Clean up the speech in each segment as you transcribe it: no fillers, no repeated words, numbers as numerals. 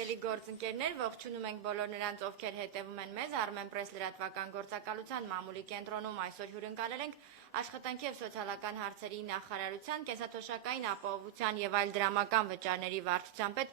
Հարգելի գործընկերներ, ողջունում ենք բոլոր նրանց, ովքեր հետևում են մեզ Armenpress լրատվական գործակալության մամուլի կենտրոնում այսօր հյուրընկալել ենք աշխատանքի եւ սոցիալական հարցերի նախարարության կենսաթոշակային ապահովության եւ այլ դրամական վճարների վարչության պետ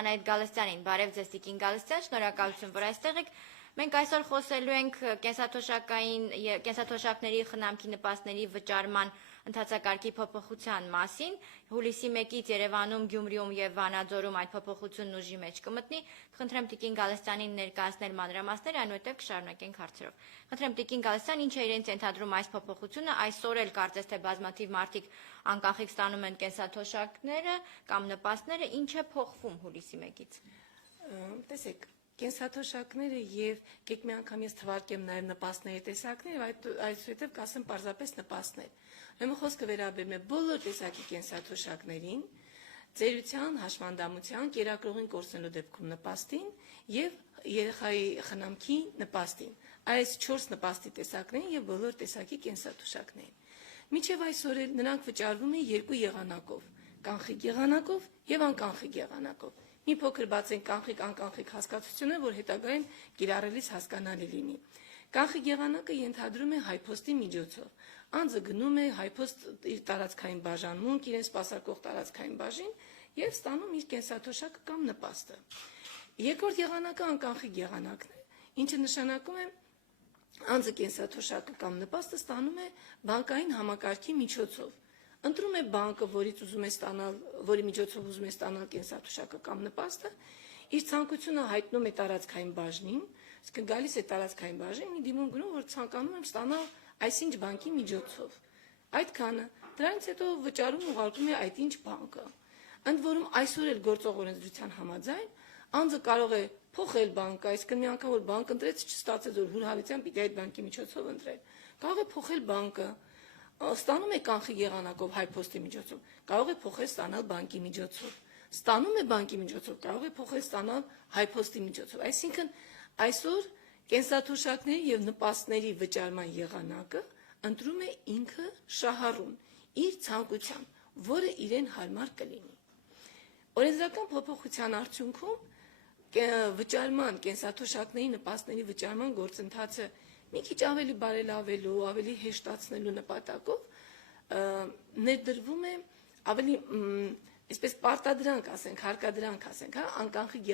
Անահիտ Գալստյանին։ Բարև ձեզ Տիկին Գալստյան, շնորհակալություն, որ այստեղ եք։ Մենք այսօր խոսելու ենք կենսաթոշակների խնամքի նպաստների վճարման ընթացակարգի փոփոխության մասին։ Հուլիսի 1-ից Երևանում, Գյումրիում եւ Վանաձորում այդ փոփոխությունն ուժի մեջ կմտնի։ Խնդրեմ Տիկին Գալստյանին ներկայացնել մանրամասները, այնուհետև կշարունակենք հարցերով։ Խնդրեմ Տիկին Գալստյան, ինչ է իրենց ենթադրում այս փոփոխությունը, այսօր էլ կարծես թե բազմաթիվ մարդիկ անկախիկ ստանում են կենսաթոշակները կամ նպաստները, ինչ է փոխվում հուլիսի 1-ից։ Տեսեք, կենսաթոշակները եւ եկեք մի անգամ ես թվարկեմ նաեւ նպաստների տեսակները, այսուհետեւ կասեմ պարզապես նպաստներ։ Ուրեմն խոսքը վերաբերում է բոլոր տեսակի կենսաթոշակներին, ծերության, հաշմանդամության, կերակրողին կորցնելու դեպքում նպաստին եւ երեխայի խնամքի նպաստին։ Այս 4 նպաստի տեսակներին եւ բոլոր տեսակի կենսաթոշակներին։ Մինչեւ այսօր էլ նրանք վճարվում են երկու եղանակով՝ կանխիկ եղանակով եւ անկանխիկ եղանակով։ Մի փոքր բացենք կանխիկ հասկացությունը, որ հետագայում կիրառելիս հասկանալի լինի։ Կանխիկ եղանակը ենթադրում է հայփոստի միջոցով։ Անձը գնում է հայփոստ իր տարածքային բաժանմունք, իրեն սպասարկող տարածքային բաժին եւ ստանում իր կենսաթոշակը կամ նպաստը։ Երկրորդ եղանակը անկանխիկ եղանակն է, ինչը նշանակում է անձը կենսաթոշակը կամ նպաստը ստանում է բանկային համակարգի միջոցով։ Ընտրում է բանկը, որի միջոցով ուզում է ստանալ կենսաթոշակը կամ նպաստը, իր ցանկությունը հայտնում է տարածքային բաժնին, իսկ գալիս է տարածքային բաժին, մի դիմում գնում, որ ցանկանում եմ ստանալ այսինչ բանկի միջոցով։ Այդքանը, դրանից հետո վճարում ուղարկում է այդինչ բանկը։ Ընդ որում այսօր էլ գործող օրենսդրության համաձայն անձը կարող է փոխել բանկը, այսինքն մի անգամ որ բանկ ընտրեց, չստացեց որ հուրհավիցյան պիտի այդ բանկի միջոցով ընտրել։ Կարող է փոխել բանկը, ստանում է կանխիկ եղանակով հայփոստի միջոցով, կարող է փոխել ստանալ բանկի միջոցով, ստանում է բանկի միջոցով, կարող է փոխել ստանալ հայփոստի միջոցով։ Այսինքն այսօր կենսաթոշակների եւ նպաստների վճարման եղանակը ընտրում է ինքը շահառուն իր ցանկությամբ, որը իրեն հարմար կլինի։ Օրենսդրական փոփոխության արդյունքում վճարման կենսաթոշակների նպաստների վճարման գործընթացը մի քիչ ավելի բարելավելու, ավելի հեշտացնելու նպատակով ներդրվում է ավելի այսպես պարտադրանք ասենք, հարկադրանք ասենք, հա, անկանխիկ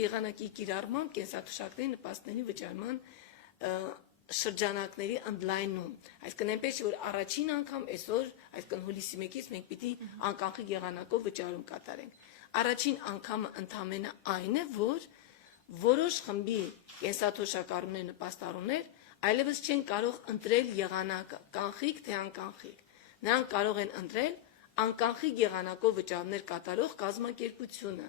եղանակի կիրառման կենսաթոշակների նպաստների վճարման շրջանակների ընդլայնում։ Այսինքն այնպես որ առաջին անգամ այսօր, այսինքն հուլիսի 1-ից մենք պիտի անկանխիկ եղանակով վճարում կատարենք։ Առաջին անգամը ընդամենը այն է, որ որոշ խմբի կենսաթոշակառուներ, նպաստառուներ այլևս չեն կարող ընտրել եղանակը, կանխիկ թե անկանխիկ։ Նրանք կարող են ընտրել անկանխիկ եղանակով վճարումներ կատարող կազմակերպությունը։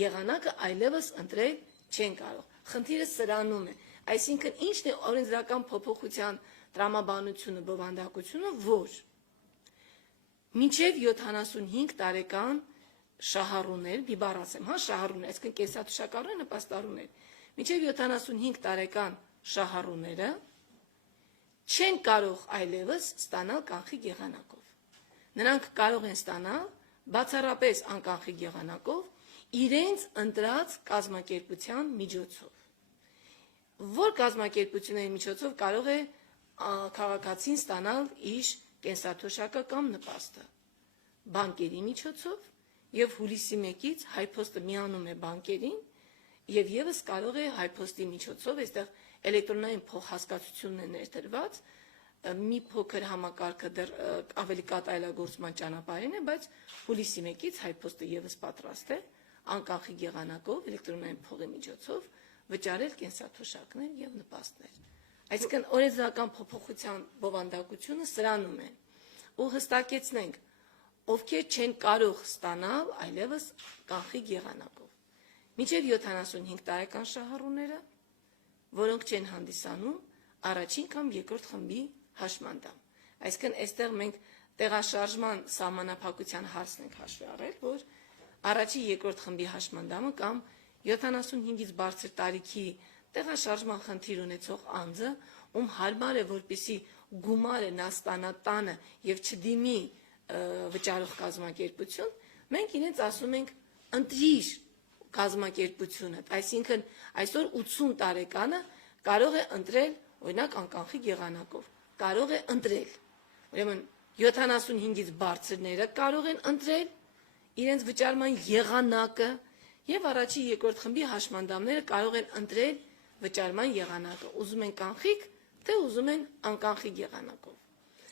Եղանակը այլևս ընտրել չեն կարող։ Խնդիրը սրանում է։ Այսինքն ինչն է օրենսդրական փոփոխության տրամաբանությունը, բովանդակությունը, որ մինչև 75 տարեկան շահառուներ, մի բառ ասեմ, հա, շահառուներ, այսինքն կենսաթոշակառուներ, նպաստառուներ, մինչև 75 տարեկան շահառուները չեն կարող այլևս ստանալ կանխիկ եղանակով։ Նրանք կարող են ստանալ բացառապես անկանխիկ եղանակով իրենց ընտրած կազմակերպության միջոցով։ Որ կազմակերպությունների միջոցով կարող է քաղաքացին ստանալ իր կենսաթոշակը կամ նպաստը։ Բանկերի միջոցով եւ հուլիսի 1-ից հայփոստը միանում է բանկերին եւ եւս կարող է հայփոստի միջոցով, այստեղ էլեկտրոնային փոխհասկացությունն է ներդրված, մի փոքր համակարգը դեռ ավելի կատարելագործման ճանապարհին է, բայց հուլիսի 1-ից հայփոստը եւս պատրաստ է անկանխիկ եղանակով էլեկտրոնային փողի միջոցով վճարել կենսաթոշակներ եւ նպաստներ։ Այսինքն օրենսդրական փոփոխության բովանդակությունը սրանում է։ Ու հստակեցնենք, ովքեր չեն կարող ստանալ այլևս կանխիկ եղանակով։ Մինչև 75 տարեկան շահառուները, որոնք չեն հանդիսանում առաջին կամ երկրորդ խմբի հաշմանդամ։ Այսինքն այստեղ մենք տեղաշարժման սահմանափակության հարցն ենք հաշվի առել, որ առաջին երկրորդ խմբի հաշմանդամը կամ 75-ից բարձր տարիքի տեղաշարժման խնդիր ունեցող անձը, ում հարմար է, որպեսզի գումարը նա ստանա տանը եւ չդիմի վճարող կազմակերպություն, մենք իրենց ասում ենք ընտրիր կազմակերպությունդ, այսինքն այսօր 80 տարեկանը կարող է ընտրել օրինակ անկանխիկ եղանակով, կարող է ընտրել, ուրեմն 75-ից բարձրները կարող են ընտրել իրենց վճարման եղանակը եւ առաջի երկրորդ խմբի հաշմանդամները կարող են ընտրել վճարման եղանակը, ուզում են կանխիկ, թե ուզում են անկանխիկ եղանակով։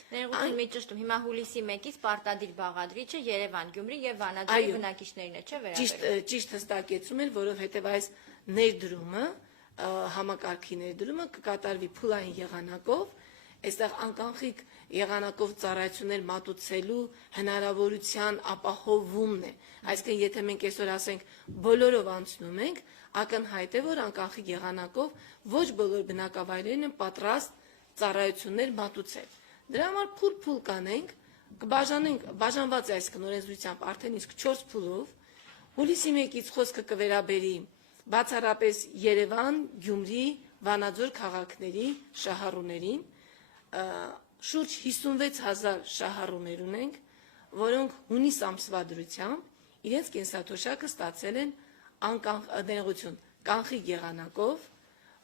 Ներողություն մի ճշտում, հիմա հուլիսի 1-ից պարտադիր բաղադրիչը Երևան, Գյումրի եւ Վանաձորի բնակիչներին է, չէ՞ վերաբերում։ Ճիշտ հստակեցում են, որովհետեւ այս ներդրումը, համակարգի ներդրումը կկատարվի փուլային եղանակով, այստեղ անկանխիկ եղանակով ծառայություններ մատուցելու հնարավորության ապահովումն է։ Այսինքն, եթե մենք այսօր ասենք բոլորով անցնում ենք, ակնհայտ է, որ անկանխիկ եղանակով ոչ բոլոր բնակավայրերն են պատրաստ ծառայություններ մատուցել։ Դրա համար փուլ կանենք, կբաժանենք, բաժանված է այսքան օրենսդրությամբ արդեն իսկ 4 փուլով, հուլիսի 1-ից խոսքը կվերաբերի բացառապես Երևան, Գյումրի, Վանաձոր քաղաքների շահառուներին, շուրջ 56,000 շահառուներ ունենք, որոնք հունիս ամսվա դրությամբ իրենց կենսաթոշակը ստացել են կանխիկ եղանակով,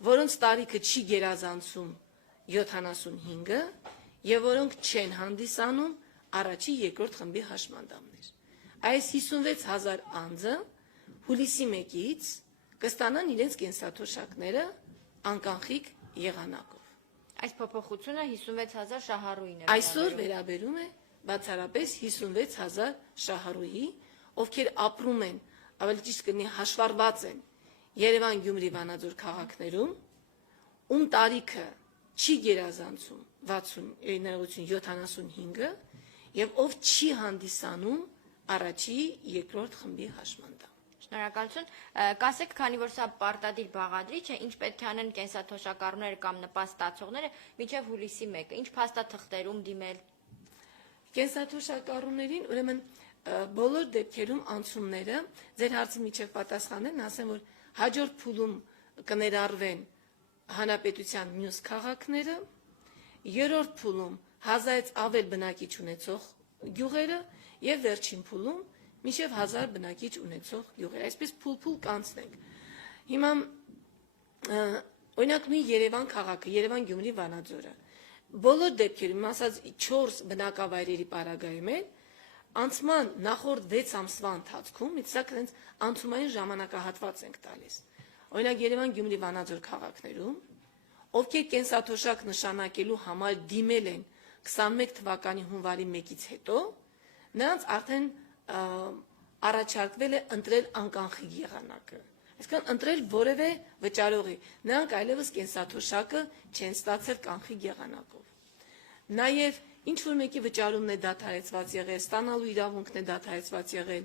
որոնց տարիքը չի գերազանցում 75-ը եւ որոնք չեն հանդիսանում առաջի երկրորդ խմբի հաշմանդամներ։ Այս 56,000 անձը հուլիսի 1-ից կստանան իրենց կենսաթոշակները անկանխիկ եղանակով։ Այս փոփոխությունը 56,000 շահառուին է։ Այսօր վերաբերում է բացառապես 56,000 շահառուի, ովքեր ապրում են, ավելի ճիշտ կլինի հաշվառված են Երևան, Գյումրի, Վանաձոր քաղաքներում, ում տարիքը չի գերազանցում 75-ը եւ ով չի հանդիսանում առաջի երկրորդ խմբի հաշմանդամ։ Շնորհակալություն։ Կասեք, քանի որ սա պարտադիր բաղադրիչ է, ինչ պետք է անեն կենսաթոշակառուները կամ նպաստ ստացողները մինչև հուլիսի 1-ը, ինչ փաստաթղթերում դիմել։ Կենսաթոշակառուներին, ուրեմն բոլոր դեպքերում անցումները ձեր հարցի միջև պատասխանեն, ասեն, որ հաջորդ փուլում կներառվեն հանրապետության մյուս քաղաքները, երրորդ փուլում 1000-ից ավել բնակիչ ունեցող գյուղերը եւ վերջին փուլում մինչև 1000 բնակիչ ունեցող գյուղեր։ Այսպես փուլ կանցնենք։ Հիմա օրինակ նույն Երևան քաղաքը, Երևան, Գյումրի, Վանաձորը, բոլոր դեպքերում ասած 4 բնակավայրերի պարագայում են անցման նախորդ 6 ամսվա ընթացքում իսկ հենց անցումային ժամանակահատված ենք տալիս։ Օրինակ Երևան, Գյումրի, Վանաձոր քաղաքներում, ովքեր կենսաթոշակ նշանակելու համար դիմել են 21 թվականի հունվարի 1-ից հետո, նրանց արդեն առաջարկվել է ընտրել անկանխիկ եղանակը։ Այսինքն ընտրել որևէ վճարողի, նրանք այլևս կենսաթոշակը չեն ստացել կանխիկ եղանակով։ Նաև ինչ որ մեկի վճարումն է դադարեցված եղել, ստանալու իրավունքն է դադարեցված եղել,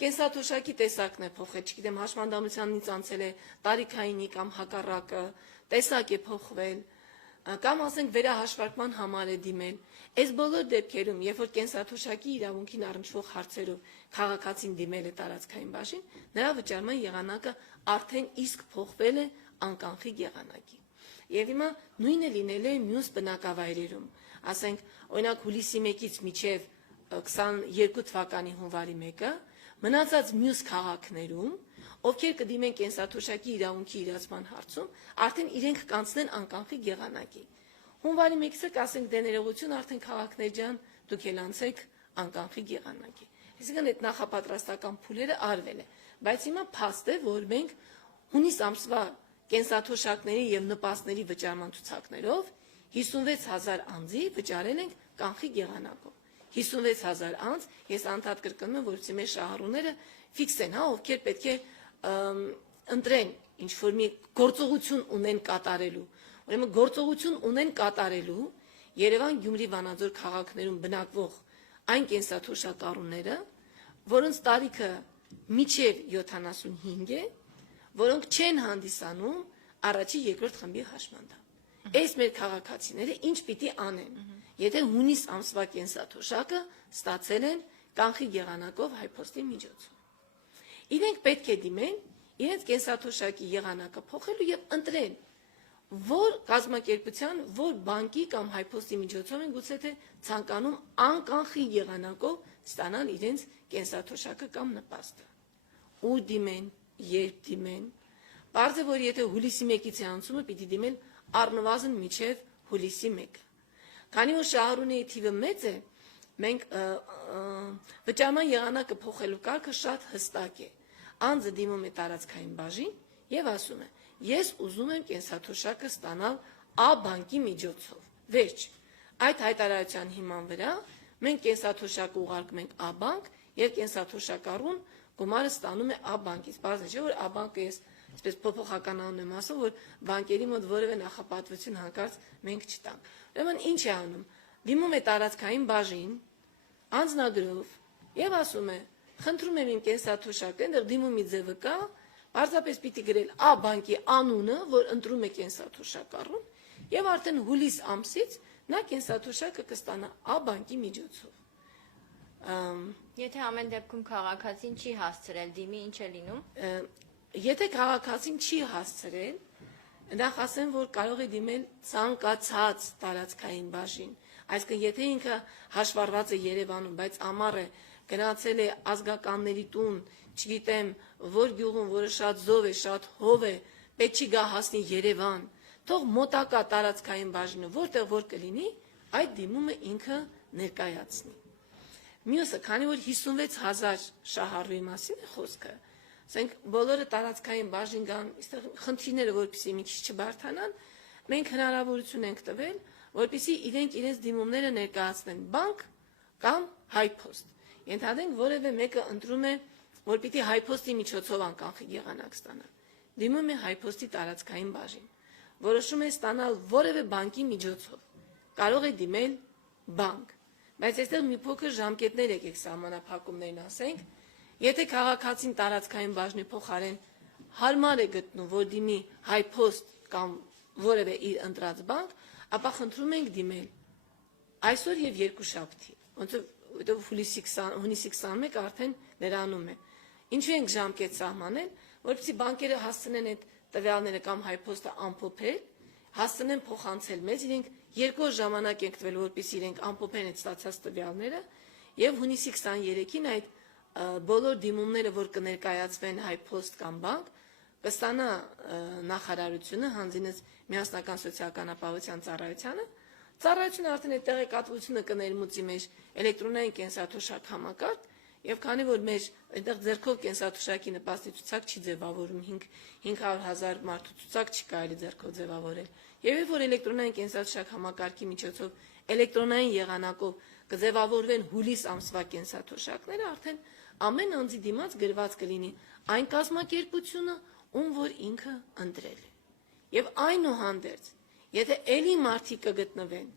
կենսաթոշակի տեսակն է փոխել, չգիտեմ, հաշմանդամությանից անցել է տարիքայինի կամ հակառակը, տեսակ է փոխվել, կամ ասենք վերահաշվարկման համար է դիմել։ Այս բոլոր դեպքերում, երբ որ կենսաթոշակի իրավունքին առնչվող հարցերով քաղաքացին դիմել է տարածքային բաժին, նրա վճարման եղանակը արդեն իսկ փոխվել է անկանխիկ եղանակի։ Եվ հիմա նույնը լինելու է մյուս բնակավայրերում, ասենք, օրինակ հուլիսի 1-ից մինչև 22 թվականի հունվարի 1-ը, մնացած մյուս քաղաքներում, ովքեր կդիմեն կենսաթոշակի իրավունքի իրացման հարցում, արդեն իրենք կանցնեն անկանխիկ եղանակի։ Հունվարի 1-ը կասենք դե ներողություն, արդեն քաղաքներ ջան, դուք էլ անցեք անկանխիկ եղանակի։ Այսինքն այդ նախապատրաստական փուլերը արվել է, բայց հիմա փաստ է, որ մենք հունիս ամսվա կենսաթոշակների եւ նպաստների վճարման ցուցակներով 56,000 անձի վճարել ենք կանխիկ եղանակով։ 56,000 անձ, ես անդադ կրկնում եմ, որովհետեւ մեր շահառուները ֆիքս են, ովքեր պետք է ընտրեն ինչ-որ մի գործողություն ունեն կատարելու։ Ուրեմն գործողություն ունեն կատարելու Երևան, Գյումրի, Վանաձոր քաղաքներում բնակվող այն կենսաթոշակառուները, որոնց տարիքը միջև 75 է, որոնք չեն հանդիսանում առաջի երկրորդ խմբի հաշմանդամ։ Այս մեր քաղաքացիները ինչ պիտի անեն, եթե հունիս ամսվա կենսաթոշակը ստացել են կանխիկ եղանակով հայփոստի միջոցով։ Իրենք պետք է դիմեն իրենց կենսաթոշակի եղանակը փոխելու եւ ընտրեն, որ կազմակերպության, որ բանկի կամ հայփոստի միջոցով են գուցե թե ցանկանում անկանխիկ եղանակով ստանալ իրենց կենսաթոշակը կամ նպաստը։ ու դիմեն, երբ դիմեն։ Պարզ է, որ եթե հուլիսի 1-ից է անցումը, պիտի դիմեն առնվազն մինչև հուլիսի 1-ը։ Քանի որ շահառուների թիվը մեծ է, մենք վճարման եղանակը փոխելու կարգը շատ հստակ է։ Անձը դիմում է տարածքային բաժին եւ ասում է. ես ուզում եմ կենսաթոշակը ստանալ A բանկի միջոցով։ Վերջ։ Այդ հայտարարության հիման վրա մենք կենսաթոշակը ուղարկում ենք A բանկ եւ կենսաթոշակառուն գումարը ստանում է A բանկից։ Բարձր չէ, որ A բանկը ես այսպես փոփոխականանում եմ ասում, որ բանկերի մոտ որևէ նախապատվություն հանկարծ մենք չտանք։ Ուրեմն ինչ է անում։ Դիմում է տարածքային բաժին, անձնագրով եւ ասում է. խնդրում եմ իմ կենսաթոշակը, այնտեղ դիմումի ձևը կա, պարզապես պիտի գրել A բանկի անունը, որ ընտրում է կենսաթոշակառուն, եւ արդեն հուլիս ամսից նա կենսաթոշակը կստանա A բանկի միջոցով։ Եթե ամեն դեպքում քաղաքացին չի հասցրել դիմի, ինչ է լինում։ Եթե քաղաքացին չի հասցրել, նախ ասեմ, որ կարող է դիմել ցանկացած տարածքային բաժին։ Այսինքն, եթե ինքը հաշվառված է Երևանում, բայց ամառ է, գնացել է ազգականների տուն, չգիտեմ, որ գյուղում, որը շատ զով է, շատ հով է, պետք չի գա հասնի Երևան, թող մոտակա տարածքային բաժինը, որտեղ որ կլինի, այդ դիմումը ինքը ներկայացնի։ Մյուսը, քանի որ 56,000 շահառուի մասին է խոսքը, ասենք բոլորը տարածքային բաժին գան, այստեղ խնդիրները որպեսզի մի քիչ չբարթանան, մենք հնարավորություն ենք տվել, որպեսզի իրենք իրենց դիմումները ներկայացնեն բանկ կամ հայփոստ։ Ենթադրենք որևէ մեկը ընտրում է, որ պիտի հայփոստի միջոցով անկանխիկ եղանակ ստանա։ Դիմում է հայփոստի տարածքային բաժին։ Որոշում է ստանալ որևէ բանկի միջոցով։ Կարող է դիմել բանկ։ Բայց այստեղ մի փոքր ժամկետներ եկեք սահմանափակումներն ասենք, եթե քաղաքացին տարածքային բաժնի փոխարեն հարմար է գտնում, որ դիմի հայփոստ կամ որևէ իր ընտրած բանկ, ապա խնդրում ենք դիմել այսօր եւ երկուշաբթի, որտեղ հունիսի 21 արդեն լրանում է։ Ինչու ենք ժամկետ սահմանել, որպեսզի բանկերը հասցնեն այդ տվյալները կամ հայփոստը ամփոփել, հասցնեն փոխանցել մեզ, իրենք 2 օր ժամանակ ենք տվել, որպեսզի իրենք ամփոփեն այդ ստացած տվյալները, եւ հունիսի 23-ին այդ բոլոր դիմումները, որ կներկայացվեն հայփոստ կամ բանկ, կստանա նախարարությունը հանձինս միասնական սոցիալական ապահովության ծառայությանը, ծառայությունը արդեն այդ տեղեկատվությունը կներմուծի մեր էլեկտրոնային կենսաթոշակ համակարգ, եւ քանի որ մեր այնտեղ ձեռքով կենսաթոշակի նպաստի ցուցակ չի ձևավորում 500,000 մարդու ցուցակ չի կարելի ձեռքով ձևավորել, եւ երբ որ էլեկտրոնային կենսաթոշակ համակարգի միջոցով էլեկտրոնային եղանակով կձևավորվեն հուլիս ամսվա կենսաթոշակները, արդեն ամեն անձի դիմաց գրված կլինի այն կազմակերպությունը, ում որ ինքը ընտրել է։ Եվ այնուհանդերձ, եթե էլի մարդիկ կգտնվեն,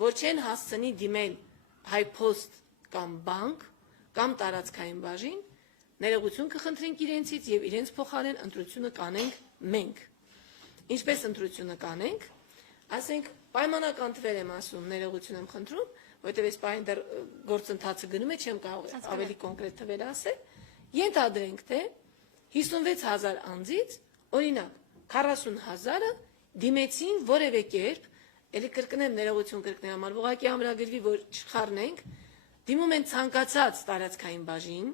որ չեն հասցնի դիմել հայփոստ կամ բանկ կամ տարածքային բաժին, ներողություն կխնդրենք իրենցից եւ իրենց փոխարեն ընտրությունը կանենք մենք։ Ինչպես ընտրությունը կանենք, ասենք պայմանական թվեր եմ ասում, ներողություն եմ խնդրում, որտեղ այս պահին դեռ գործընթացը գնում է, չեմ կարող ավելի կոնկրետ թվեր ասել, ենթադրենք թե 56,000 անձից, օրինակ 40,000-ը դիմեցին որևէ կերպ, ելի կրկնեմ ներողություն կրկնի համար, ուղղակի ամրագրվի, որ չխառնենք, դիմում են ցանկացած տարածքային բաժին,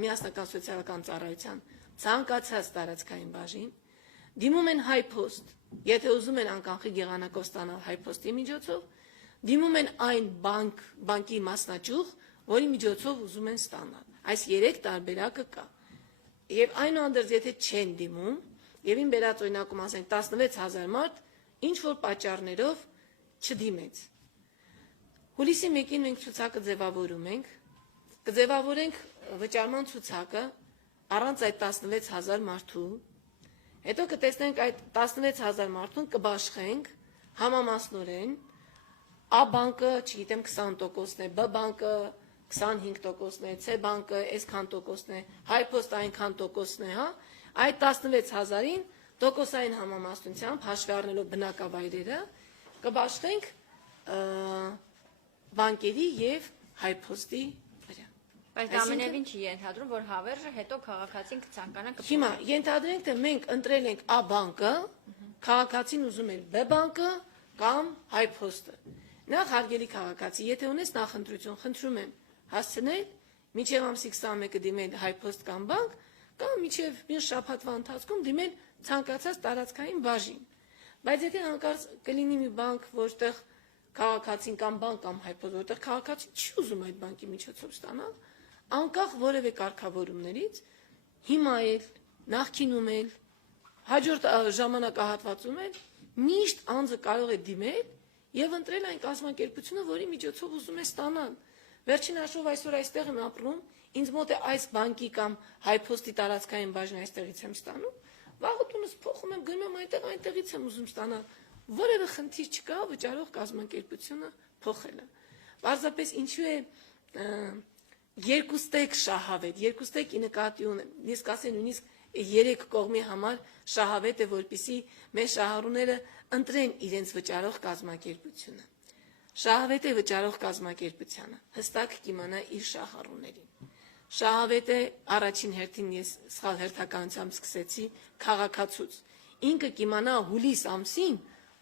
միասնական սոցիալական ծառայության ցանկացած տարածքային բաժին, դիմում են հայփոստ, եթե ուզում են անկանխիկ եղանակով ստանալ հայփոստի միջոցով, դիմում են այն բանկի մասնաճյուղ, որի միջոցով ուզում են ստանալ։ Այս 3 տարբերակը կա։ Եվ այնուհանդերձ եթե չեն դիմում, եւ ին բերած օրինակում ասենք 16,000 մարդ ինչ որ պատճառներով չդիմեց։ Հուլիսի 1-ին մենք ցուցակը ձևավորում ենք, կձևավորենք վճարման ցուցակը առանց այդ 16,000 մարդու, հետո կտեսնենք այդ 16,000 մարդուն կբաշխենք համամասնորեն, A բանկը, չգիտեմ 20%-ն է, B բանկը 25%-ն է, C բանկը այսքան տոկոսն է, հայփոստ այնքան տոկոսն է, հա, այդ 16,000-ին տոկոսային համամասնությամբ հաշվի առնելով բնակավայրերը կբաշխենք բանկերի եւ հայփոստի վրա։ Բայց ամենևին չի ենթադրում, որ հավերժը հետո քաղաքացին կցանկանա կփոխի։ Հիմա ենթադրենք, թե մենք ընտրել ենք A բանկը, քաղաքացին ուզում է B բանկը կամ հայփոստը։ Նախ հարգելի քաղաքացի, եթե ունես նախընտրություն, խնդրում եմ հասցնել միջև ամսի 21-ը դիմել հայփոստ կամ բանկ, կամ միջև մի շաբաթվա ընթացքում դիմել ցանկացած տարածքային բաժին։ Բայց եթե հանկարծ կլինի մի բանկ, որտեղ քաղաքացին կամ բանկ կամ հայփոս, որտեղ քաղաքացին չի ուզում այդ բանկի միջոցով ստանալ, անկախ որևէ կարգավորումներից, հիմա էլ, նախկինում էլ, հաջորդ ժամանակահատվածում էլ միշտ անձը կարող է դիմել եւ ընտրել այն կազմակերպությունը, որի միջոցով ուզում է ստանալ։ Վերջին հաշվով այսօր այստեղ եմ ապրում, ինձ մոտ է այս բանկի կամ հայփոստի տարածքային բաժին այստեղից եմ ստանում, վաղը տունս փոխում եմ, գնում եմ այնտեղից եմ ուզում ստանալ։ Որևէ խնդիր չկա վճարող կազմակերպությունը փոխելը։ Պարզապես ինչու է երկուստեք շահավետ, երկուստեկի նկատի ունեմ, ես կասեմ նույնիսկ երեք կողմի համար շահավետ է, որպեսզի մեր շահառուները ընտրեն իրենց վճարող կազմակերպությունը։ Շահավետ է վճարող կազմակերպությանը, հստակ կիմանա իր շահառուներին։ Շահավետ է առաջին հերթին ես սխալ հերթականությամբ սկսեցի քաղաքացուց։ Ինքը կիմանա հուլիս ամսին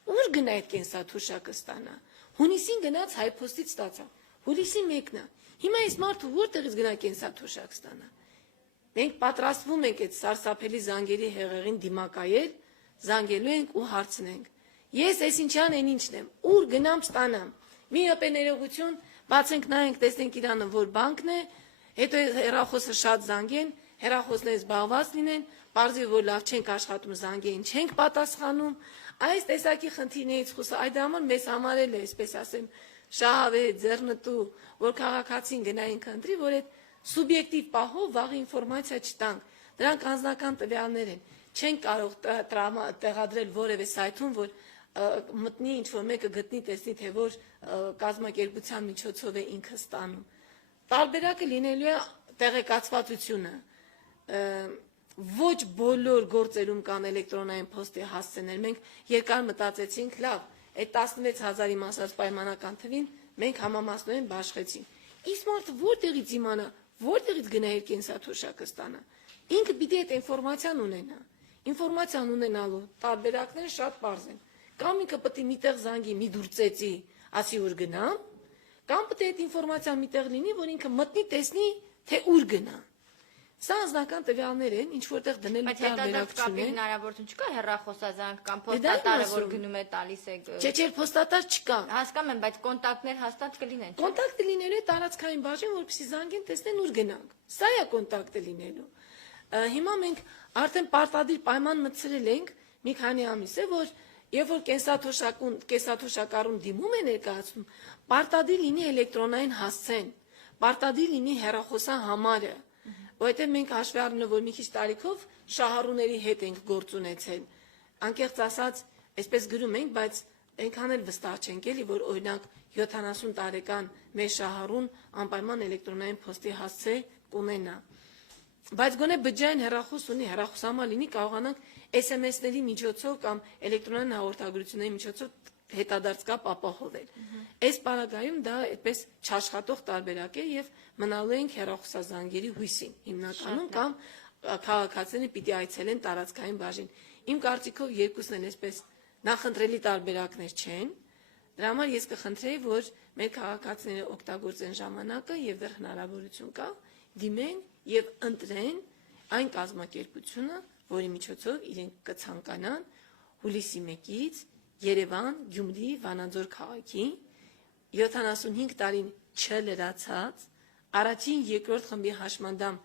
ուր գնա այդ կենսաթոշակը ստանա։ Հունիսին գնաց հայփոստից ստացա։ Հուլիսի 1-ն է։ Հիմա այս մարդը որտեղից գնա կենսաթոշակ ստանա։ Մենք պատրաստվում ենք այդ սարսափելի զանգերի հեղեղին դիմակայել, զանգելու ենք ու հարցնենք։ Ես այսինչյան այն ինչն եմ, ուր գնամ ստանամ։ Մի րոպե ներողություն, բացենք նայենք, տեսնենք իրանը որ բանկն է, հետո հեռախոսը շատ զանգեն, հեռախոսները զբաղված լինեն, պարզի որ լավ չենք աշխատում զանգեին, չենք պատասխանում։ Այս տեսակի խնդիրներից խոսը այդ համար մեզ համար էլ է, այսպես ասեմ, շահավետ, ձեռնտու, որ քաղաքացին գնային քննի, որ այդ սուբյեկտիվ պահով վաղ ինֆորմացիա չտանք։ Դրանք անձնական տվյալներ են։ Չեն կարող տեղադրել որևէ սայթում, որ մտնի ինչ-որ մեկը գտնի, տեսնի, թե որ կազմակերպության միջոցով է ինքը ստանում։ Տարբերակը լինելու է տեղեկացվածությունը։ Ոչ բոլոր գործերում կան էլեկտրոնային փոստի հասցեներ։ Մենք երկար մտածեցինք, լավ, այդ 16000-ի մասած պայմանական թվին մենք համամասնորեն բաշխեցինք։ Իսկ մարդը որտեղից իմանա, որտեղից գնա իր կենսաթոշակը ստանա։ Ինքը պիտի այդ ինֆորմացիան ունենա։ Ինֆորմացիան ունենալու տարբերակները շատ պարզ են։ Կամ ինքը պետք է միտեղ զանգի, մի դուր ծեծի, ասի ուր գնամ, կամ պետք է այդ ինֆորմացիան միտեղ լինի, որ ինքը մտնի, տեսնի, թե ուր գնա։ Սա անձնական տվյալներ են, ինչ որտեղ դնելու տարբերակություն է։ Հնարավորություն չկա հեռախոսազանգ կամ փոստատարը, որ գնում է տալիս է։ Չէ, փոստատար չկա։ Հասկանում եմ, բայց կոնտակտներ հաստատ կլինեն։ Կոնտակտը լինելու է տարածքային բաժին, որպեսզի զանգեն, տեսնեն ուր գնանք։ Սա է կոնտակտը լինելու։ Հիմա մենք արդեն պարտադիր պայման մտցրել ենք մի քանի ամիս է, որ երբ որ կենսաթոշակառուն դիմում է ներկայացում, պարտադիր լինի էլեկտրոնային հասցեն, պարտադիր լինի հեռախոսահամարը, որովհետև մենք հաշվի առնելով, որ մի քիչ տարիքով շահառուների հետ ենք գործ ունեցել, անկեղծ ասած, այսպես գրում ենք, բայց այնքան էլ վստահ չենք էլի, որ օրինակ 70 տարեկան մեր շահառուն անպայման էլեկտրոնային փոստի հասցե կունենա։ Բայց գոնե բջջային հեռախոս ունի, հեռախոսահամար լինի, կարողանանք SMS-ների միջոցով կամ էլեկտրոնային հաղորդագրությունների միջոցով հետադարձ կապ ապահովել։ Այս պարագայում դա այդպես չաշխատող տարբերակ է եւ մնալու ենք հեռախոսազանգերի հույսին հիմնականում կամ քաղաքացիները պիտի այցելեն տարածքային բաժին։ Իմ կարծիքով երկուսն են այսպես նախընտրելի տարբերակներ չեն։ Դրա համար ես կխնդրեի, որ մեր քաղաքացիները օգտագործեն ժամանակը եւ դեռ հնարավորություն կա դիմեն եւ ընտրեն այն կազմակերպությունը, որի միջոցով իրենք կցանկանան հուլիսի 1-ից Երևան, Գյումրի, Վանաձոր քաղաքի 75 տարին չլրացած առաջին, երկրորդ խմբի հաշմանդամ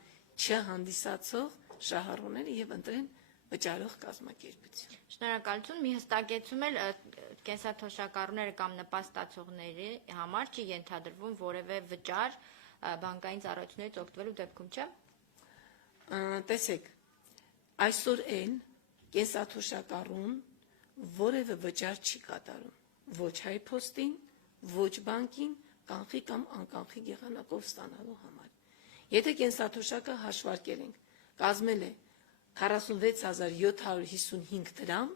չհանդիսացող շահառուները եւ ընտրեն վճարող կազմակերպություն։ Շնորհակալություն։ Մի հստակեցում էլ կենսաթոշակառուները կամ նպաստացողների համար չի ենթադրվում որևէ վճար բանկային ծառայություններից օգտվելու դեպքում, չէ՞։ Տեսեք, այսօր էլ կենսաթոշակառուն որևէ վճար չի կատարում, ոչ հայփոստին, ոչ բանկին, կանխի կամ անկանխի եղանակով ստանալու համար։ Եթե կենսաթոշակը հաշվարկել ենք, կազմել է 46755 դրամ,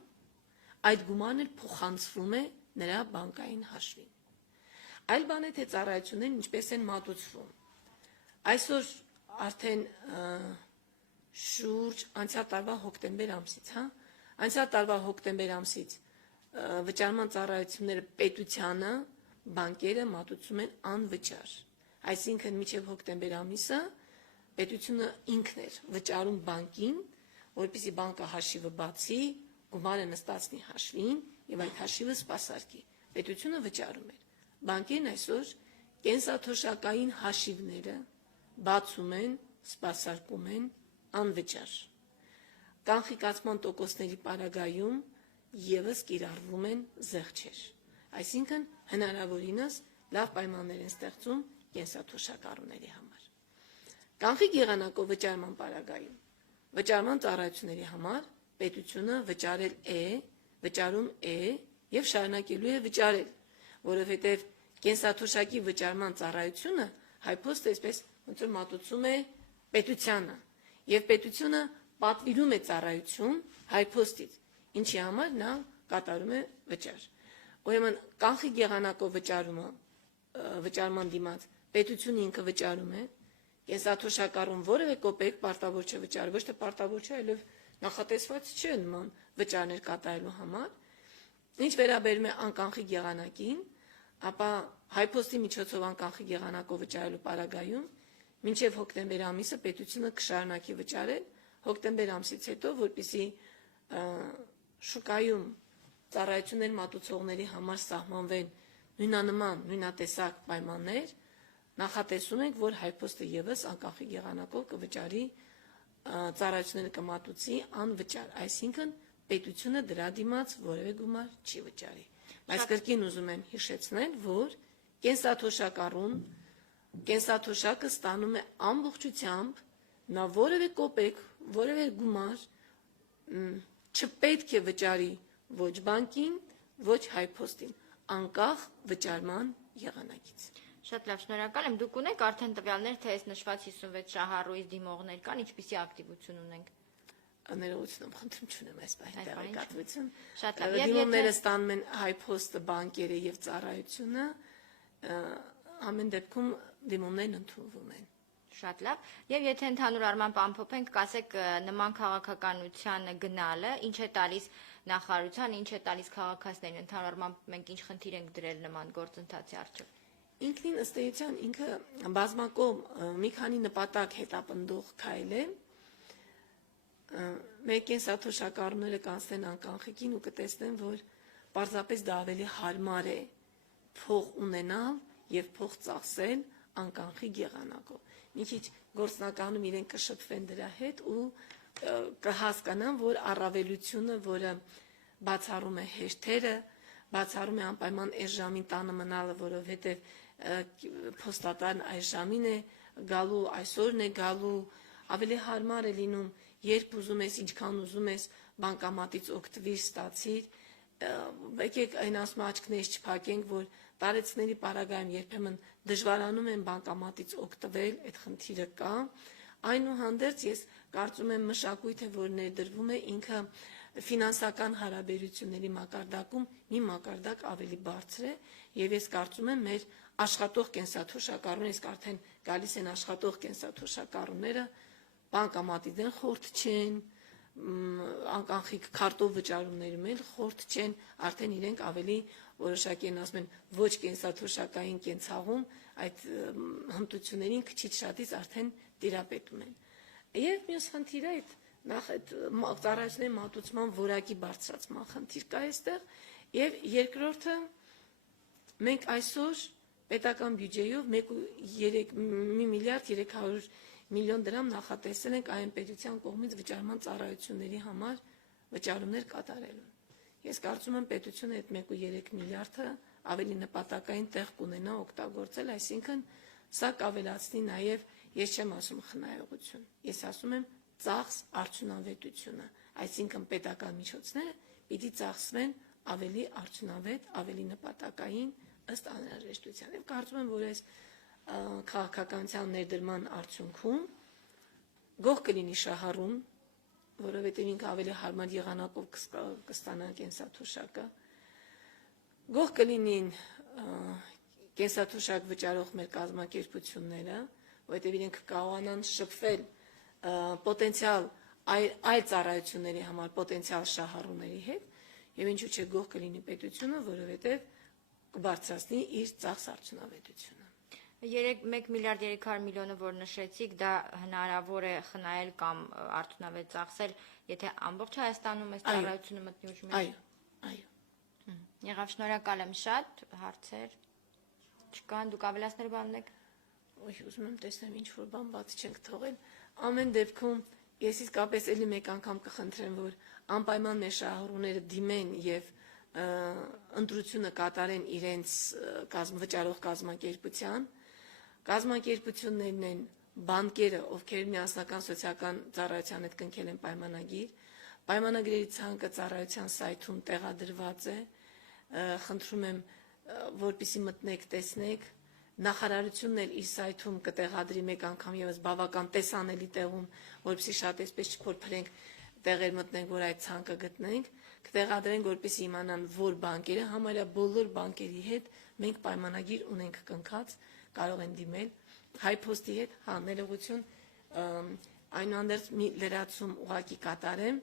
այդ գումարն էլ փոխանցվում է նրա բանկային հաշվին։ Այլ բան է, թե ծառայություններն ինչպես են մատուցվում։ Այսօր արդեն շուրջ անցյալ տարվա հոկտեմբեր ամսից, անցյալ տարվա հոկտեմբեր ամսից վճարման ծառայությունները պետությանը, բանկերը մատուցում են անվճար։ Այսինքն մինչև հոկտեմբեր ամիսը պետությունը ինքն էր վճարում բանկին, որպեսզի բանկը հաշիվը բացի, գումարը նստածնի հաշվին եւ այդ հաշիվը սպասարկի։ Պետությունը վճարում էր։ Բանկերն այսօր կենսաթոշակային հաշիվները բացում են, սպասարկում են անվճար։ Կանխիկացման տոկոսների պարագայում եւս կիրառվում են զեղչեր։ Այսինքն հնարավորինս լավ պայմաններ են ստեղծում կենսաթոշակառուների համար։ Կանխիկ եղանակով վճարման պարագայում վճարման ծառայությունների համար պետությունը վճարում է եւ շարունակելու է վճարել, որովհետեւ կենսաթոշակի վճարման ծառայությունը հայփոստը այսպես ոնց որ մատուցում է պետությանը եւ պետությունը պատվիրում է ծառայություն հայփոստից, ինչի համար նա կատարում է վճար։ Ուրեմն կանխիկ եղանակով վճարման դիմաց պետությունը ինքը վճարում է, կենսաթոշակառուն որևէ կոպեկ պարտավոր չէ վճարել, ոչ թե պարտավոր չէ, այլև նախատեսված չէ նման վճարներ կատարելու համար։ Ինչ վերաբերում է անկանխիկ եղանակին, ապա հայփոստի միջոցով անկանխիկ եղանակով վճարելու պարագայում մինչև հոկտեմբեր ամիսը պետությունը կշարունակի վճարել, հոկտեմբեր ամսից հետո, որպեսզի շուկայում ծառայություններ մատուցողների համար սահմանվեն նույնանման, նույնատեսակ պայմաններ, նախատեսում ենք, որ հայփոստը եւս անկանխիկ եղանակով կվճարի ծառայությունները կմատուցի անվճար, այսինքն պետությունը դրա դիմաց որևէ գումար չի վճարի։ Բայց կրկին ուզում եմ հիշեցնել, որ կենսաթոշակը ստանում է ամբողջությամբ, նա որևէ կոպեկ, որևէ գումար չպետք է վճարի ոչ բանկին, ոչ հայփոստին, անկախ վճարման եղանակից։ Շատ լավ, շնորհակալ եմ։ Դուք ունեք արդեն տվյալներ, թե այս նշված 56 շահառուից դիմողներ կան, ինչպիսի ակտիվություն ունենք։ Ներողություն, խնդրում չունեմ այս բանի տեղեկատվություն։ Շատ լավ։ Դիմումները ստանում են հայփոստը, բանկերը եւ ծառայությունը, ամեն դեպքում դիմումներն ընդունվում են։ Շատ լավ։ Եվ եթե ընդհանուր առմամբ ամփոփենք, կասեք նման քաղաքականության գնալը, ինչ է տալիս նախարարության, ինչ է տալիս քաղաքացիներին, ընդհանուր առմամբ մենք ինչ խնդիր ենք դրել նման գործընթացի առջև։ Ինքնին ըստ էության ինքը բազմակողմ մի քանի նպատակ հետապնդող քայլ է։ Մեր կենսաթոշակառուները կանցնեն անկանխիկին ու կտեսնեն, որ պարզապես դա ավելի հարմար է փող ունենալ եւ փող ծախսել անկանխիկ եղանակով։ Մի քիչ գործնականում իրենք կշփվեն դրա հետ ու կհասկանան, որ առավելությունը, որը բացառում է հեշտերը, բացառում է անպայման այս ժամին տանը մնալը, որովհետեւ փոստատարն այս ժամին է գալու, այսօրն է գալու, ավելի հարմար է լինում, երբ ուզում ես, ինչքան ուզում ես, բանկամատից օգտվիր, ստացիր, եկեք այն ասում աչքներս չփակենք, որ տարեցների պարագայում երբեմն դժվարանում են բանկամատից օգտվել, այդ խնդիրը կա, այնուհանդերձ ես կարծում եմ մշակույթը, որ ներդրվում է, ինքը ֆինանսական հարաբերությունների մակարդակում մի մակարդակ ավելի բարձր է եւ ես կարծում եմ մեր աշխատող կենսաթոշակառուները, իսկ արդեն գալիս են աշխատող կենսաթոշակառուները, բանկամատի դեն խորտ չեն, անկանխիկ քարտով վճարումներում էլ խորտ չեն, արդեն իրենք ավելի որոշակի են ասում են ոչ կենսաթոշակային կենցաղում այդ հմտություններին քիչ շատից արդեն տիրապետում են։ Եվ մյուս խնդիրը այդ նախ այդ ծառայությունների մատուցման որակի բարձրացման խնդիր կա այստեղ եւ երկրորդը մենք այսօր պետական բյուջեով 1 միլիարդ 300 միլիոն դրամ նախատեսել ենք այն պետության կողմից վճարման ծառայությունների համար վճարումներ կատարելու։ Ես կարծում եմ պետությունը այդ 1.3 միլիարդը ավելի նպատակային տեղ կունենա օգտագործել, այսինքն սա կավելացնի նաեւ ես չեմ ասում խնայողություն, ես ասում եմ ծախս արդյունավետությունը, այսինքն պետական միջոցները պիտի ծախսվեն ավելի արդյունավետ, ավելի նպատակային ըստ անհրաժեշտության։ Եվ կարծում եմ, որ այս քաղաքականության ներդրման արդյունքում գող կլինի շահառուն, որովհետև ինքը ավելի հարմար եղանակով կստանա կենսաթոշակը, գող կլինին կենսաթոշակ վճարող մեր կազմակերպությունները, որովհետև իրենք կարողանան շփվել պոտենցիալ այլ ծառայությունների համար պոտենցիալ շահառուների հետ, եւ ինչու՞ չէ գող կլինի պետությունը, որովհետև կբարձրացնի իր ծախս արդյունավետությունը։ 1 միլիարդ 300 միլիոնը, որ նշեցիք, դա հնարավոր է խնայել կամ արդյունավետ ծախսել, եթե ամբողջ Հայաստանում այս ծառայությունը մտնի ուժի մեջ։ Այո։ Եղավ, շնորհակալ եմ շատ, հարցեր չկան, դուք ավելացնել բան ունեք։ Ոյ, ուզում եմ տեսնեմ ինչ որ բան բաց չենք թողել։ Ամեն դեպքում ես իսկապես էլի մեկ անգամ կխնդրեմ, որ անպայման մեր շահառուները դիմեն եւ ընտրությունը կատարեն իրենց վճարող կազմակերպության։ Կազմակերպություններն են բանկերը, ովքեր միասնական սոցիալական ծառայության հետ կնքել են պայմանագիր։ Պայմանագրերի ցանկը ծառայության սայթում տեղադրված է։ Խնդրում եմ, որպեսզի մտնեք, տեսնեք։ Նախարարությունն էլ իր սայթում կտեղադրի մեկ անգամ եւս բավական տեսանելի տեղում, որպեսզի շատ այսպես չփորփրենք տեղեր մտնենք, որ այդ ցանկը գտնենք, կտեղադրենք, որպեսզի իմանան, որ բանկերը, համարյա բոլոր բանկերի հետ մենք պայմանագիր ունենք կնքած, կարող են դիմել Հայփոստի հետ, ներողություն, այնուհանդերձ մի լրացում ուղղակի կատարեմ,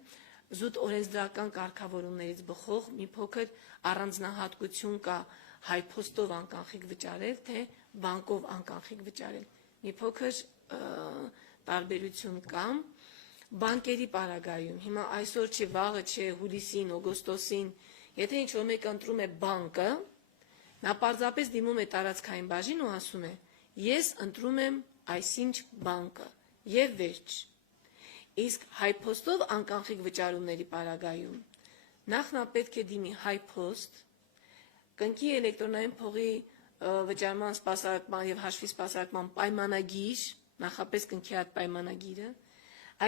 զուտ օրենսդրական կարգավորումներից բխող մի փոքր առանձնահատկություն կա Հայփոստով անկանխիկ վճարել, թե բանկով անկանխիկ վճարել։ Մի փոքր տարբերություն կա բանկերի պարագայում։ Հիմա այսօր չի, վաղը չէ, հուլիսին, օգոստոսին, եթե ինչ-որ մեկը ընտրում է բանկը, նա պարզապես դիմում է տարածքային բաժին ու ասում է. ես ընտրում եմ այսինչ բանկը եւ վերջ։ Իսկ Հայփոստով անկանխիկ վճարումների պարագայում նախ նա պետք է դիմի Հայփոստ, կնքի էլեկտրոնային փողի վճարման սպասարկման եւ հաշվի սպասարկման պայմանագիր, նախապես կնքի այդ պայմանագիրը,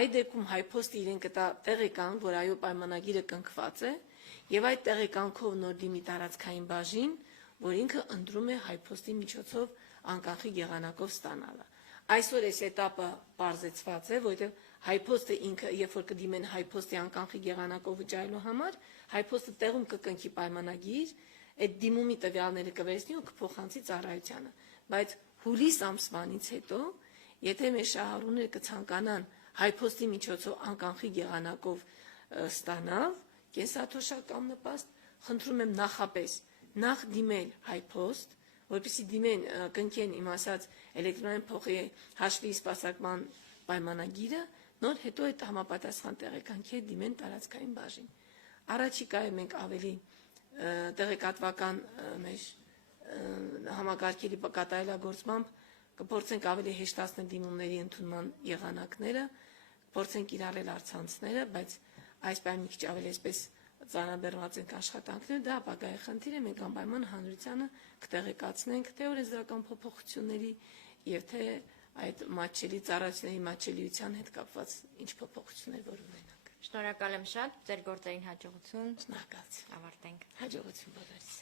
այդ դեպքում Հայփոստը իրեն կտա տեղեկան, որ այո պայմանագիրը կնքված է, եւ այդ տեղեկանքով նոր դիմի տարածքային բաժին, որ ինքը ընտրում է Հայփոստի միջոցով անկանխիկ եղանակով ստանալը։ Այսօր այս этаպը բարձեցված է, որովհետեւ Հայփոստը ինքը, երբ որ կդիմեն Հայփոստի անկանխիկ եղանակով վճարելու համար, Հայփոստը տեղում կկնքի պայմանագիր, այդ դիմումի տվյալները կվերցնի ու կփոխանցի ծառայությանը, բայց հուլիս ամսվանից հետո, եթե մեր շահառուները կցանկանան Հայփոստի միջոցով անկանխիկ եղանակով ստանալ կենսաթոշակամ նպաստ, խնդրում եմ նախապես նախ դիմել Հայփոստ, որպեսզի դիմեն կնքեն իմ ասած էլեկտրոնային փոխի հաշվի սպասարկման պայմանագիրը, նոր հետո այդ համապատասխան տեղեկանքի դիմեն տարածքային բաժին։ Առաջիկայում մենք ավելի տեղեկատվական մեր համակարգերի կատարելագործմամբ կփորձենք ավելի հեշտացնել դիմումների ընդունման եղանակները, փորձենք կիրառել առցանցները, բայց այս պայն մի քիչ ավելի այսպես ծանրաբեռնված ենք աշխատանքները, դա ապագայի խնդիր է, մենք անպայման հանրությանը կտեղեկացնենք թե օրենսդրական փոփոխությունների եւ թե այդ մատչելի ծառայությունների մատչելիության հետ կապված ինչ փոփոխություններ որ ունենանք։ Շնորհակալ եմ շատ, ձեր գործերին հաջողություն։ Շնորհակալություն։ Ավարտենք։ Հաջողություն բոլորիս։